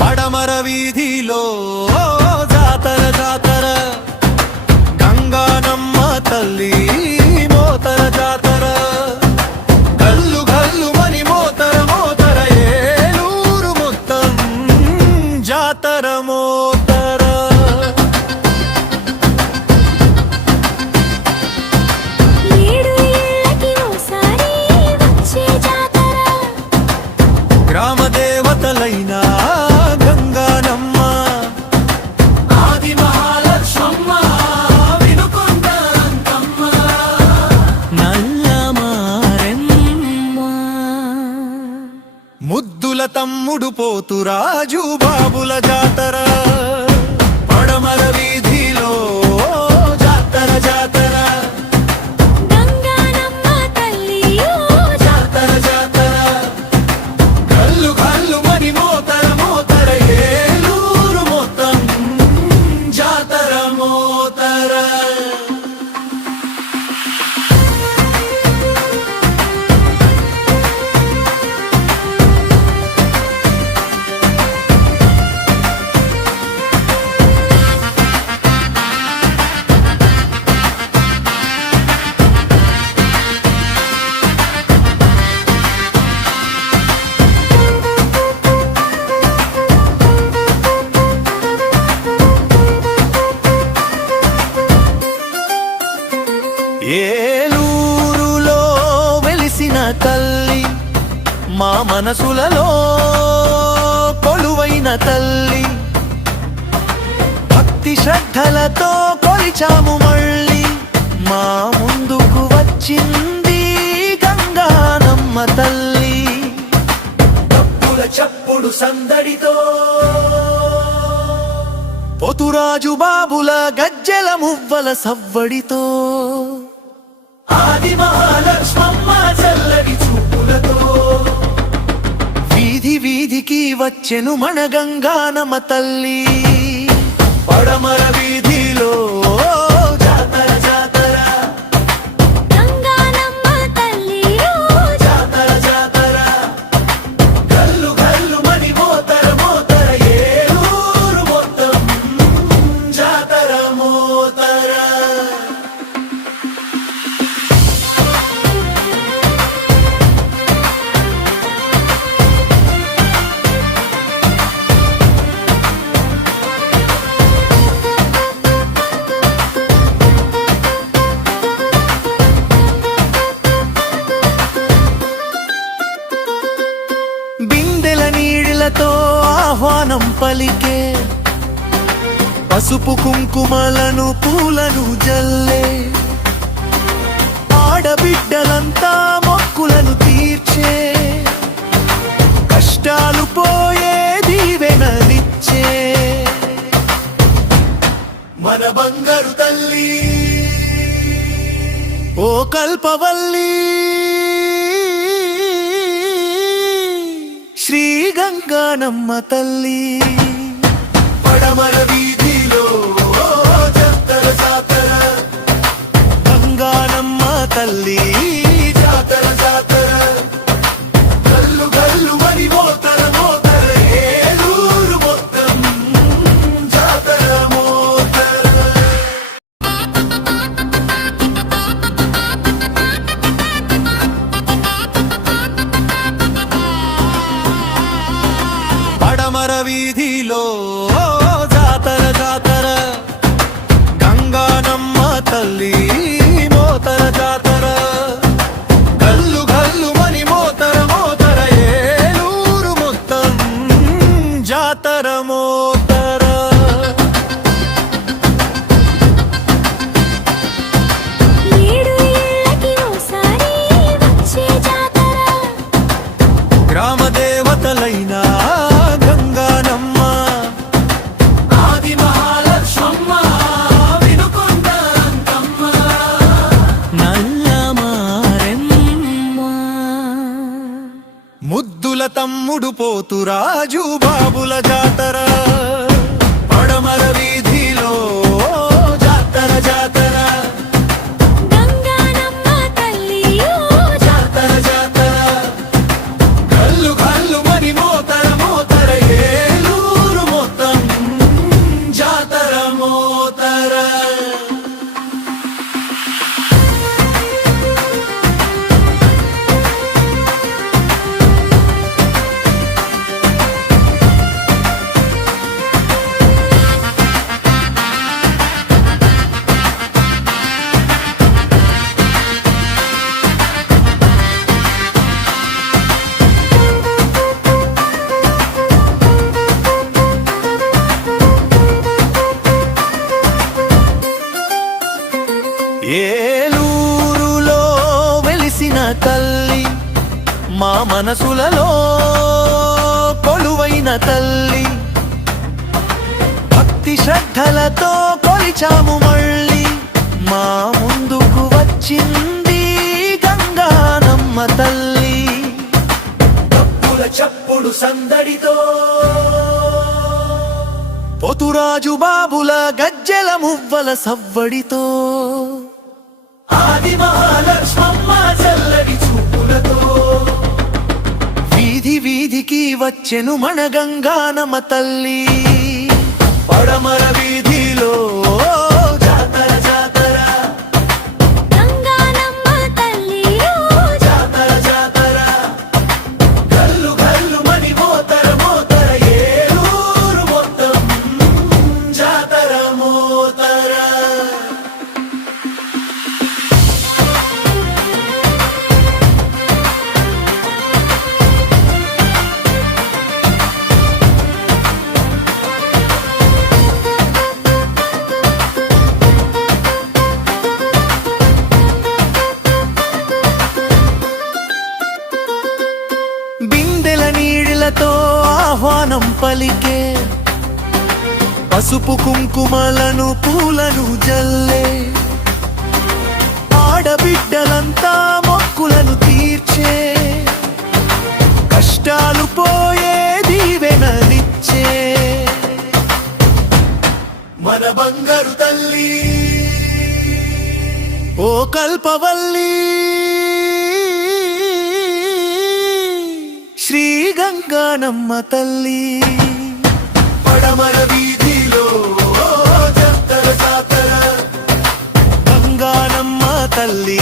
పడమర వీధిలో జాతర జాతర గంగానమ్మ తల్లి మోతర జాతర గల్లు గల్లు మని మోతర మోతర ఏలూరు మొత్తం జాతర మోతర గ్రామ దేవతలైన ముద్దుల తమ్ముడు పోతురాజు బాబుల జాతర పడమర వీధిలో జాతర జాతర గంగానమ్మ తల్లి జాతర జాతర గల్లు గల్లు మని మోతర మోతర ఏలూరు మొత్తం జాతర మోతర ఏలూరులో వెలిసిన తల్లి మా మనసులలో కొలువైన తల్లి భక్తి శ్రద్ధలతో కొలిచాము మళ్ళీ మా ముందుకు వచ్చింది గంగానమ్మ తల్లి డప్పుల చప్పుడు సందడితో పోతురాజు బాబుల గజ్జెల మువ్వల సవ్వడితో ఆది మహాలక్ష్మమ్మ చల్లడి చూపులతో వీధి వీధికి వచ్చెను మన గంగానమ్మ తల్లి పడమర వీధిలో జాతర జాతర గంగానమ్మ తల్లి జాతర జాతర గల్లు గల్లు మని మోతర మోతర ఏలూరు మొత్తం జాతర మోతర బిందెల నీడిలతో ఆహ్వానం పలికే పసుపు కుంకుమలను పూలను జల్లే ఆడబిడ్డలంతా మొక్కులను తీర్చే కష్టాలు పోయే దీవెనలిచ్చే మన బంగారు తల్లి ఓ కల్పవల్లి శ్రీ గంగానమ్మ తల్లి పడమర వీధిలో జాతర జాతర గంగానమ్మ తల్లి జాతర జాతర గల్లు గల్లు మని మోతర మోతర ఏలూరు మొత్తం జాతర మోతర పడమర వీధిలో జాతర జాతర గంగానమ్మ తల్లి మోతర జాతర గల్లు గల్లు మని మోతర మోతర ఏలూరు మొత్తం జాతర మోతర గ్రామ దేవతలైన గంగానమ్మ ఆది మహాలక్ష్మమ్మ వినుకొండ అంకమ్మ నల్ల మారెమ్మ ముద్దుల తమ్ముడు పోతురాజు బాబుల జాతర పడమర వీధిలో జాతర జాతర ఏలూరులో వెలిసిన తల్లి మా మనసులలో కొలువైన తల్లి భక్తి శ్రద్ధలతో కొలిచాము మళ్ళీ మా ముందుకు వచ్చింది గంగానమ్మ తల్లి డప్పుల చప్పుడు సందడితో పోతురాజు బాబుల గజ్జెల మువ్వల సవ్వడితో ఆది మహాలక్ష్మమ్మ చల్లడి చూపులతో వీధి వీధికి వచ్చెను మన గంగానమ్మ తల్లి పడమర వీధిలో జాతర జాతర గంగానమ్మ తల్లి జాతర జాతర గల్లు గల్లు మని మోతర మోతర ఏలూరు మొత్తం జాతర మోతర బిందెల నీళ్ళతో ఆహ్వానం పలికే పసుపు కుంకుమలను పూలను జల్లే ఆడబిడ్డలంతా మొక్కులను తీర్చే కష్టాలు పోయే దీవెనలిచ్చే మన బంగారు తల్లి ఓ కల్పవల్లి శ్రీ గంగానమ్మ తల్లి పడమర వీధిలో జాతర జాతర గంగానమ్మ తల్లి